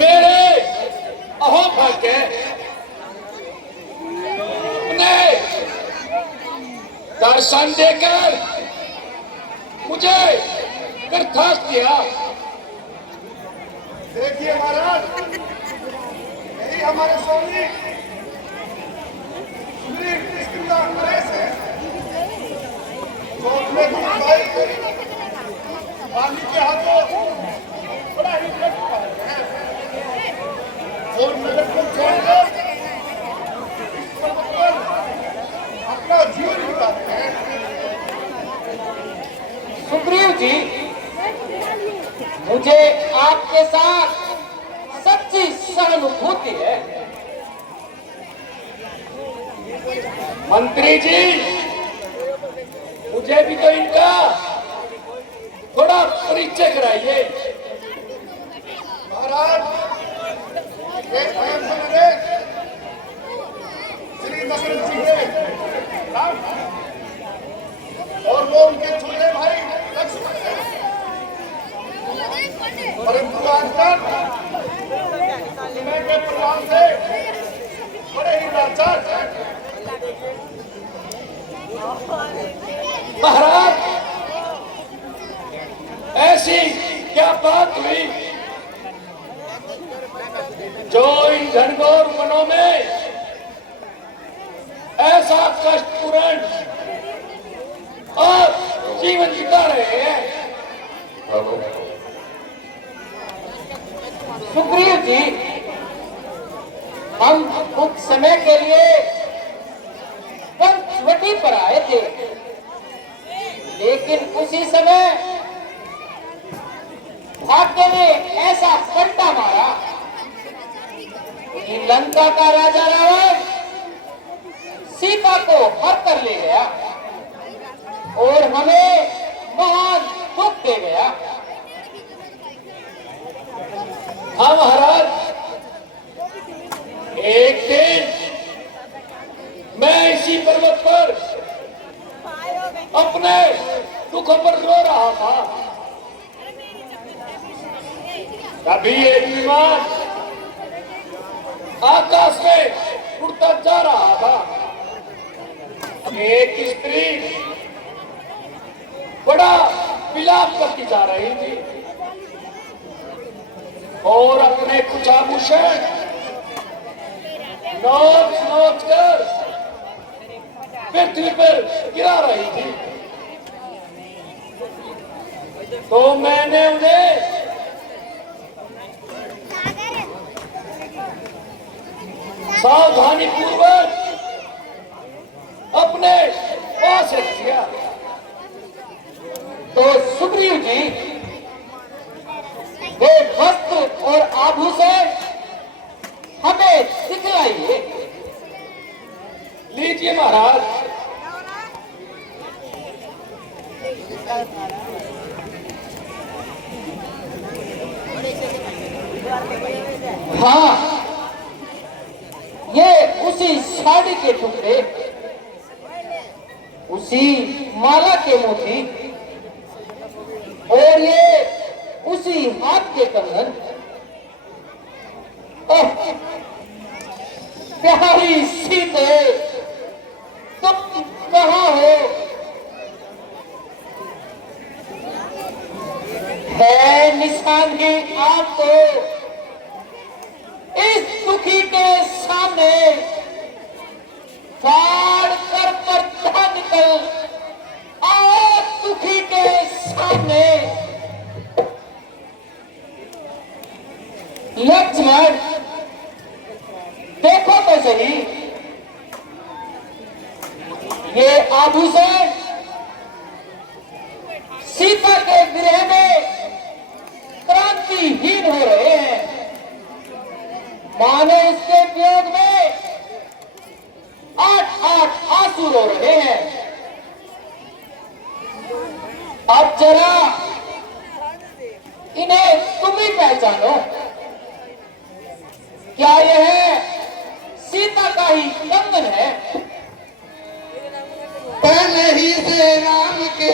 मेरे अहो भाग्य ने दर्शन देकर मुझे बर्खास्त किया। देखिए महाराज, यही हमारे स्वामी नरेश है, जो अपने पानी के हाथों बड़ा ही और नगर को छोड़कर इस पर्वत पर अपना जीवन बिताते हैं। सुग्रीव जी, मुझे आपके साथ सच्ची सहानुभूति है। मंत्री जी, मुझे भी तो इनका थोड़ा परिचय कराइए। महाराज, ये स्वयं नरेश श्री दशरथ जी के राम और वो उनके छोटे भाई लक्ष्मण हैं। परंतु आजकल समय के प्रभाव से बड़े ही लाचार हैं। महाराज, ऐसी क्या बात हुई जो इन घनघोर वनों में ऐसा कष्टपूर्ण और जीवन बिता रहे हैं? सुग्रीव जी, हम कुछ समय के लिए पंचवटी पर आए थे, लेकिन उसी समय भाग्य ने ऐसा पलटा मारा कि लंका का राजा रावण सीता को हर कर ले गया और हमें महान दुख दे गया। हाँ महाराज, एक दिन मैं इसी पर्वत पर अपने दुखों पर रो रहा था, तभी एक विमान आकाश में उड़ता जा रहा था। एक स्त्री बड़ा विलाप करती जा रही थी और अपने कुछ आभूषण नोच नोच कर पृथ्वी पर गिरा रही थी। तो मैंने उन्हें सावधानी पूर्वक अपने पास रख दिया। तो सुग्रीव जी, वे वस्त्र और आभूषण हमें दिखलाइए। लीजिए महाराज। हाँ, ये उसी साड़ी के टुकड़े, उसी माला के मोती और ये उसी हाथ के कंगन। ओह, प्यारी सीते, तुम कहाँ हो? है निशानी आपको इस दुखी के सामने फाड़ कर पर्दा निकल आओ दुखी के सामने। लक्ष्मण, देखो तो सही, ये आभूषण सीता के गृह में क्रांतिहीन हो रहे हैं, मानो इसके वियोग में 8-8 आंसू रो रहे हैं। अब जरा इन्हें तुम ही पहचानो, क्या यह सीता का ही कंगन है? पहले ही से राम के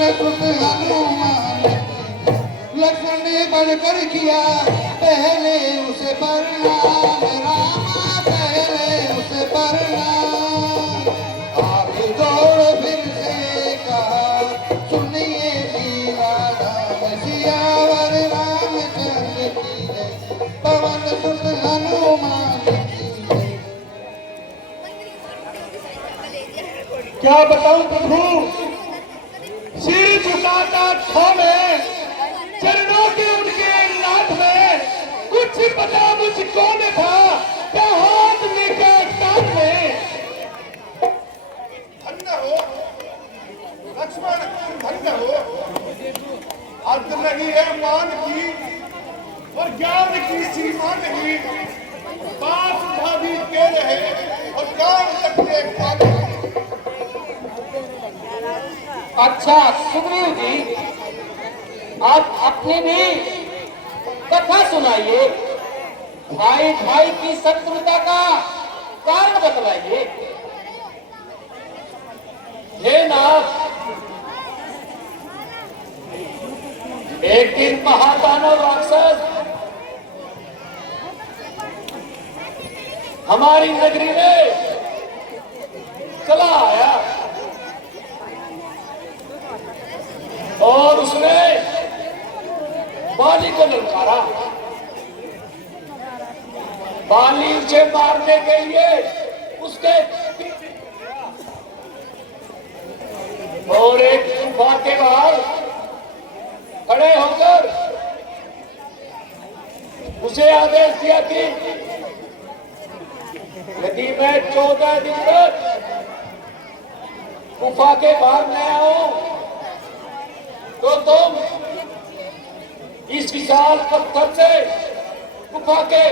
सुत हनुमान लक्ष्मण ने बढ़कर किया पहले उसे प्रणाम रामा पहले उसे प्रणाम आगे दौड़ फिर से कहा सुनिए मीरा नाम सियावर रामचंद्र की जय पवन सुत हनुमान की जय। क्या बताऊं प्रभु, सिर झुकाता खोमे चरणों के उनके नाथ में कुछ पता मुझको न था क्या हाथ में क्या कान में। धन्य हो लक्ष्मण धन्य हो हद नहीं है मान की और ज्ञान की सीमा नहीं बात भाभी के रहे और काम लगते पाले। अच्छा सुग्रीव जी, आप अपनी भी कथा सुनाइए, भाई भाई की शत्रुता का कारण बतलाइए। हे नाथ, एक दिन महादानव राक्षस हमारी नगरी में चला आया और उसने बाली को ललकारा। बाली उसे मारने के लिए उसके और एक गुफा के बाहर खड़े होकर उसे आदेश दिया कि यदि मैं 14 दिन तक गुफा के बाहर न आऊं तो तुम इस विशाल पत्थर से गुफा के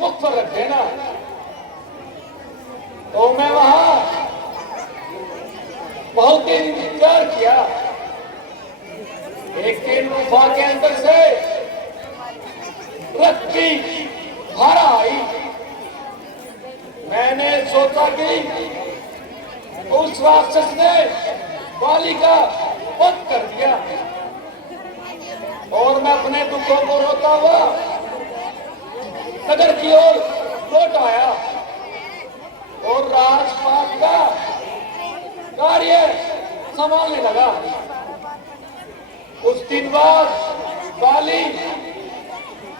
मुख पर रख देना। तो मैं वहां बहुत दिन इंतजार किया। एक दिन गुफा के अंदर से रक्त की धारा आई। मैंने सोचा कि उस राक्षस ने बाली का वध कर दिया और मैं अपने दुखों को रोता हुआ नगर की ओर लौट आया और राजपाट का कार्य संभालने लगा। कुछ दिन बाद बाली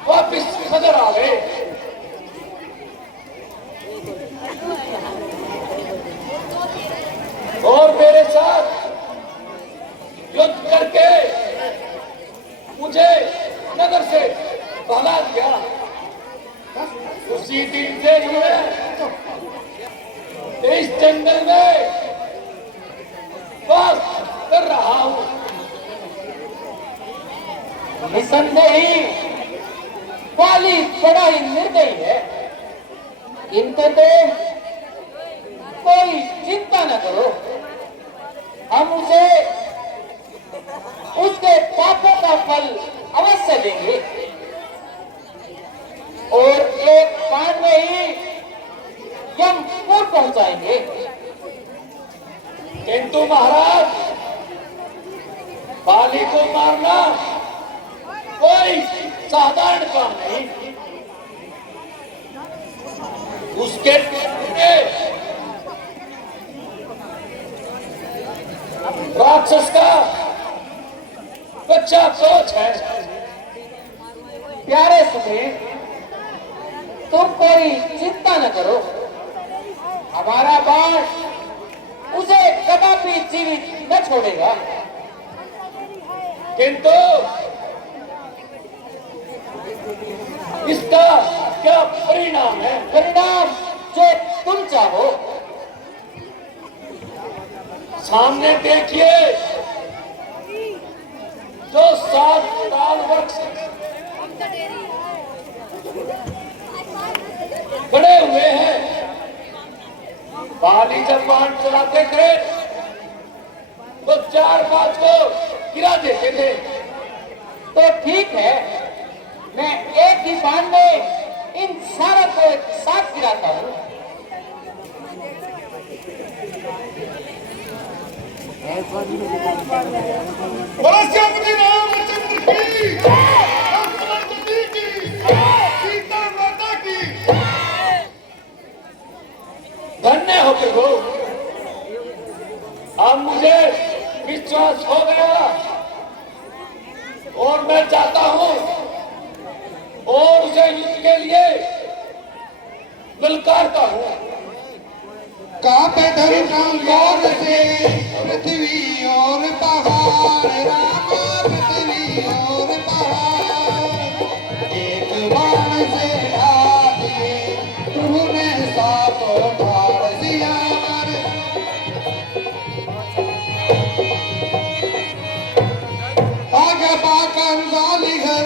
वापिस नजर आ गए। और मेरे साथ युद्ध करके मुझे नगर से भगा दिया। उसी दिन से ही मैं इस जंगल में वास कर रहा हूं। निसंदेही बाली बड़ा ही निर्दयी है। इनके तो कोई चिंता न करो, हम उसे उसके पापों का फल अवश्य देंगे और एक बाण में ही यमपुर पहुंचाएंगे। किंतु महाराज, बाली को मारना कोई साधारण काम नहीं। उसके राक्षस का बच्चा सोच है। प्यारे सुग्रीव, तुम कोई चिंता न करो, हमारा बाण उसे कदापि जीवित न छोड़ेगा। किंतु इसका क्या परिणाम है? परिणाम जो तुम चाहो। सामने देखिए, जो 7 ताल वृक्ष खड़े हुए हैं। बाली जब बाण चलाते थे तो 4-5 को गिरा देते थे। तो ठीक है, मैं एक ही बाण में इन सारों को एक साथ गिराता हूं। बोलो श्यामजी रामचंद्र की, लक्ष्मण जी की, सीता माता की। धन्य हो प्रभु, अब मुझे विश्वास हो गया और मैं चाहता हूं और उसे युद्ध के लिए ललकारता हूं। कांपे धरती और से पृथ्वी और पहाड़, रामा पृथ्वी और पहाड़, एक बाण से ढा दिए प्रभु ने सातों ठाड़ सियावर। आगे पाकर गाली घर